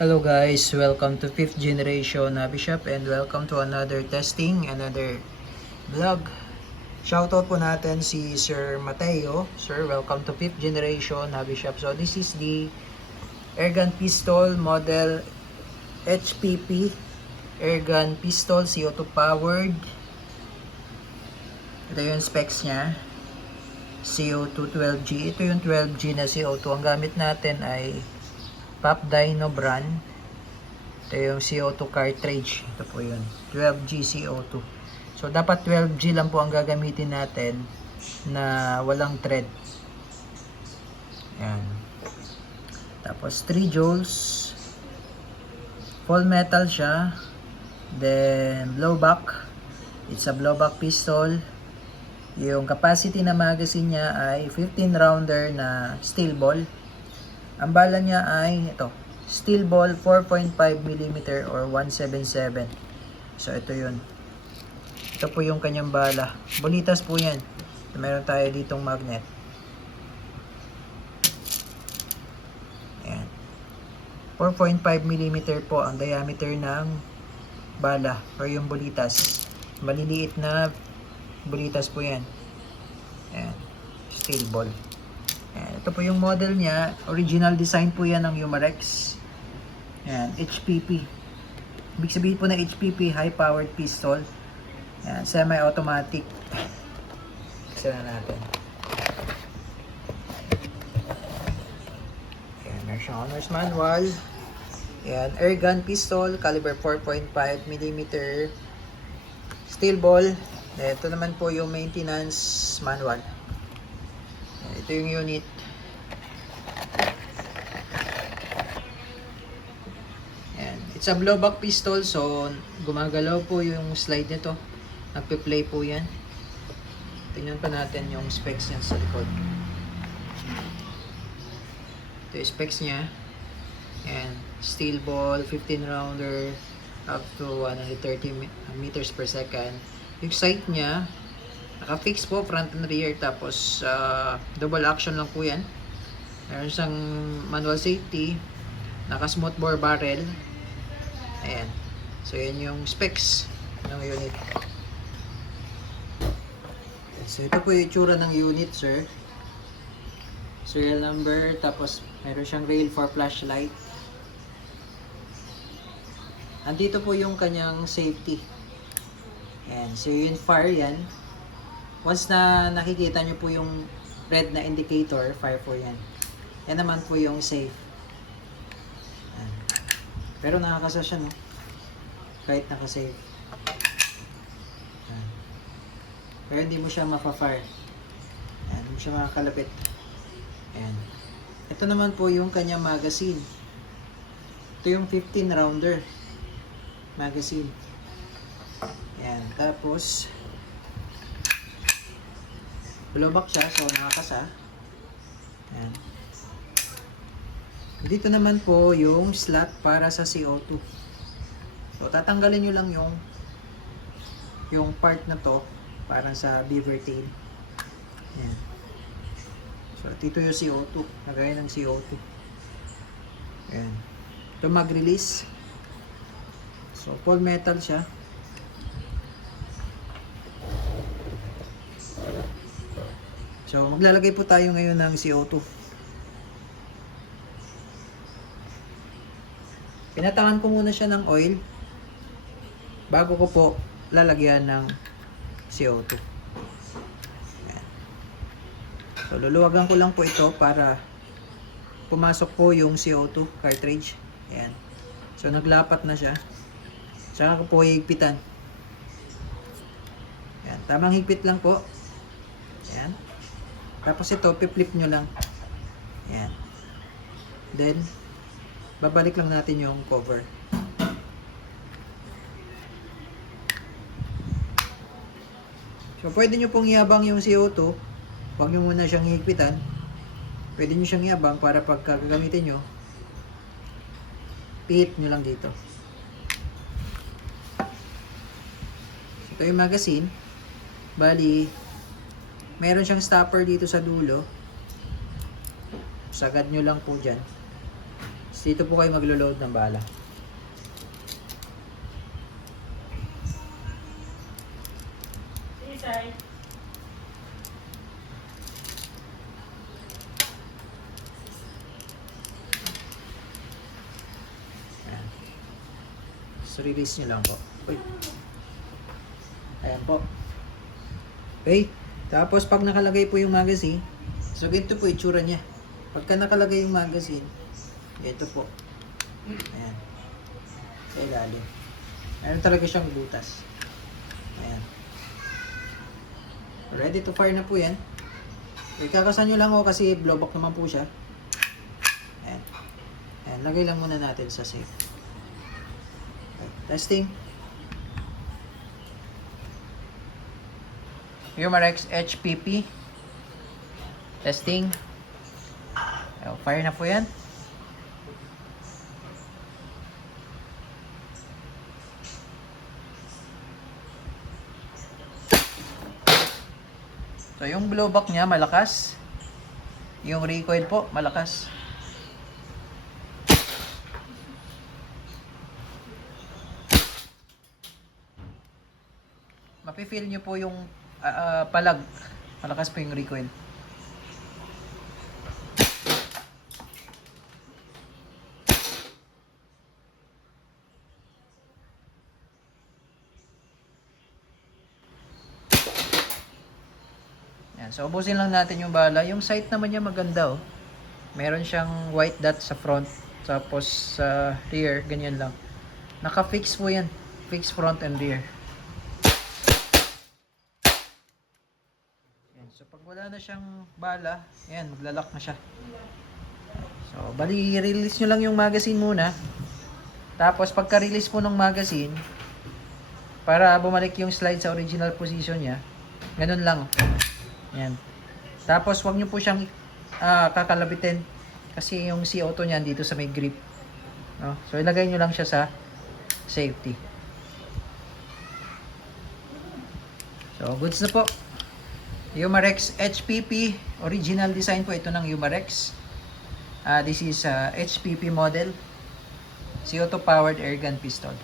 Hello guys, welcome to 5th generation Hobby Shop and welcome to another testing, another vlog. Shoutout po natin si Sir Mateo. Sir, welcome to 5th generation Hobby Shop. So this is the airgun pistol model HPP airgun pistol CO2 powered. Ito yung specs niya. CO2 12G. Ito yung 12G na CO2. Ang gamit natin ay Pop Dino brand. Ito yung CO2 cartridge. Ito po yun. 12G CO2. So, dapat 12G lang po ang gagamitin natin na walang thread. Ayan. Tapos, 3 joules. Full metal siya. Then, blowback. It's a blowback pistol. Yung capacity na magazine niya ay 15 rounder na steel ball. Ang bala niya ay ito, steel ball 4.5mm or 177. So ito yun. Ito po yung kanyang bala. Bonitas po yan. Meron tayo ditong magnet. Ayan. 4.5mm po ang diameter ng bala or yung bolitas. Maliliit na bolitas po yan. Ayan. Steel ball. Ayan, ito po yung model niya. Original design po yan ng Umarex. Ayan, HPP. Ibig sabihin po na HPP, high powered pistol. Ayan, semi-automatic. Isa na natin. Ayan, meron siyang owner's manual. Ayan, airgun pistol, caliber 4.5mm. Steel ball. Ito naman po yung maintenance manual. Ito yung unit. Ayan. It's a blowback pistol, so gumagalaw po yung slide nito. Nagpe-play po yan. Tingnan pa natin yung specs niya sa likod. Ito yung specs niya. Ayan. Steel ball, 15 rounder, up to 130 meters per second. Yung sight niya, naka-fix po, front and rear, tapos double action lang po yan. Meron siyang manual safety, naka-smooth bore barrel. Ayan. So, yan yung specs ng unit. So, ito po yung itsura ng unit, sir. Serial number, tapos meron siyang rail for flashlight. Andito po yung kanyang safety. Ayan. So, yung fire yan. Once na nakikita nyo po yung red na indicator, fire po yan. Yan naman po yung safe. Yan. Pero nakakasa siya, no? Kahit nakasave. Yan. Pero hindi mo siya mapa-fire. Yan. Hindi mo siya makakalapit. Yan. Ito naman po yung kanyang magazine. Ito yung 15 rounder magazine. Yan. Tapos blowback siya, so nakakasa. Ayan. Dito naman po yung slot para sa CO2. So tatanggalin nyo lang yung part na to para sa beaver tail. Ayan. So dito yung CO2, lagay ng CO2. Ayan. Ito mag-release. So full metal siya. So, maglalagay po tayo ngayon ng CO2. Pinatangan ko muna siya ng oil bago ko po lalagyan ng CO2. Ayan. So, luluwagan ko lang po ito para pumasok po yung CO2 cartridge. Ayan. So, naglapat na siya. Saka ko po higpitan. Ayan. Tamang higpit lang po. Ayan. Tapos ito, piplip nyo lang. Ayan. Then, babalik lang natin yung cover. So, pwede nyo pong iabang yung CO2. Huwag nyo muna siyang higpitan. Pwede nyo siyang iabang para pagka gagamitin nyo, pihit nyo lang dito. Ito yung magazine. Bali, meron siyang stopper dito sa dulo. Sagad nyo lang po dyan. Dito po kayo maglo-load ng bala. Ayan. So, release nyo lang po. Uy. Ayan po. Okay. Tapos, pag nakalagay po yung magazine, so, ganito po itsura niya. Pagka nakalagay yung magazine, ito po. Ayan. Sa ilalim. Ayan talaga siyang butas. Ayan. Ready to fire na po yan. Ikakasan nyo lang ako kasi blowback naman po siya. Ayan. Ayan. Lagay lang muna natin sa safe. Okay. Testing. Humarex HPP. Testing. Ayan. Fire na po yan. So, yung blowback niya malakas. Yung recoil po malakas. Mapi-feel nyo po yung palag. Malakas po yung recoil. Yan. So, ubusin lang natin yung bala. Yung sight naman niya maganda oh. Meron siyang white dot sa front. Tapos sa rear, ganyan lang. Naka-fix po yan. Fix front and rear. Yan. So, pag wala na siyang bala, yan, maglalak na siya. So, bali, release nyo lang yung magazine muna. Tapos, pagka-release po ng magazine, para bumalik yung slide sa original position niya, ganun lang. Yan. Tapos, wag nyo po siyang kakalabitin kasi yung CO2 niyan dito sa may grip. No? So, ilagay nyo lang siya sa safety. So, goods na po. Humarex HPP. Original design po ito ng Humarex. This is HPP model. CO2 powered airgun pistol.